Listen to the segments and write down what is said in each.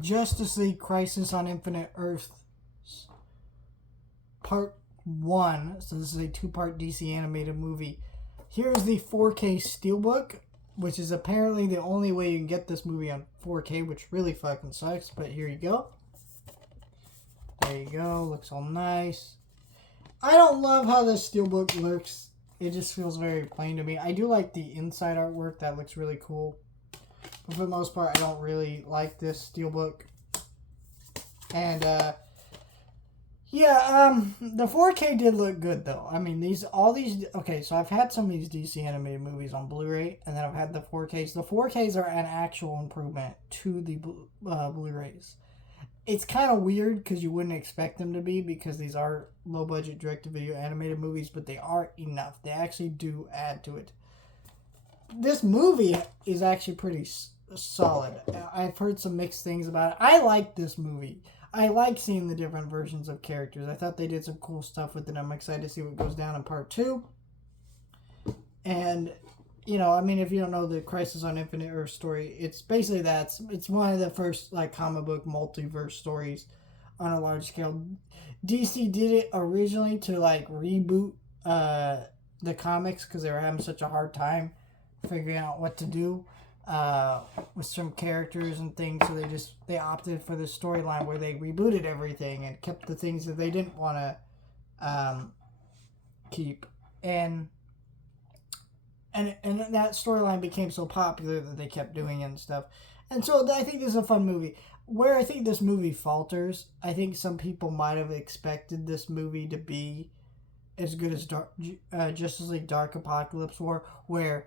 Justice League Crisis on Infinite Earths Part 1. So this is a two-part DC animated movie. Here's the 4K Steelbook, which is apparently the only way you can get this movie on 4K, which really fucking sucks, but here you go. There you go. Looks all nice. I don't love how this Steelbook looks. It just feels very plain to me. I do like the inside artwork. That looks really cool. But for the most part, I don't really like this Steelbook. And, the 4K did look good, though. I mean, okay, so I've had some of these DC animated movies on Blu-ray, and then I've had the 4Ks. The 4Ks are an actual improvement to the Blu-rays. It's kind of weird because you wouldn't expect them to be, because these are low-budget direct-to-video animated movies, but they are enough. They actually do add to it. This movie is actually pretty solid. I've heard some mixed things about it. I like this movie. I like seeing the different versions of characters. I thought they did some cool stuff with it. I'm excited to see what goes down in part 2. And, I mean, if you don't know the Crisis on Infinite Earth story, it's basically that. It's one of the first, comic book multiverse stories on a large scale. DC did it originally to, reboot the comics because they were having such a hard time figuring out what to do with some characters and things, so they opted for this storyline where they rebooted everything and kept the things that they didn't want to keep, and that storyline became so popular that they kept doing it and stuff. And so I think this is a fun movie. Where I think this movie falters, I think some people might have expected this movie to be as good as Justice League Dark Apocalypse War, where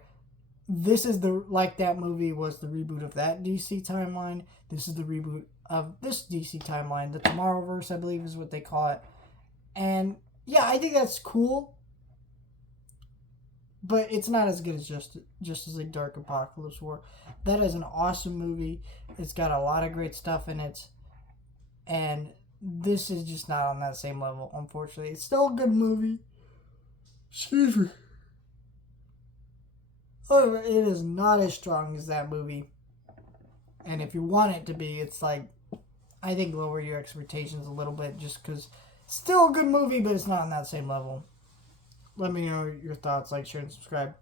this is that movie was the reboot of that DC timeline. This is the reboot of this DC timeline. The Tomorrowverse, I believe, is what they call it. And yeah, I think that's cool. But it's not as good as Justice League Dark Apocalypse War. That is an awesome movie. It's got a lot of great stuff in it. And this is just not on that same level, unfortunately. It's still a good movie. Excuse me. However, it is not as strong as that movie. And if you want it to be, it's I think lower your expectations a little bit, just because still a good movie, but it's not on that same level. Let me know your thoughts. Like, share, and subscribe.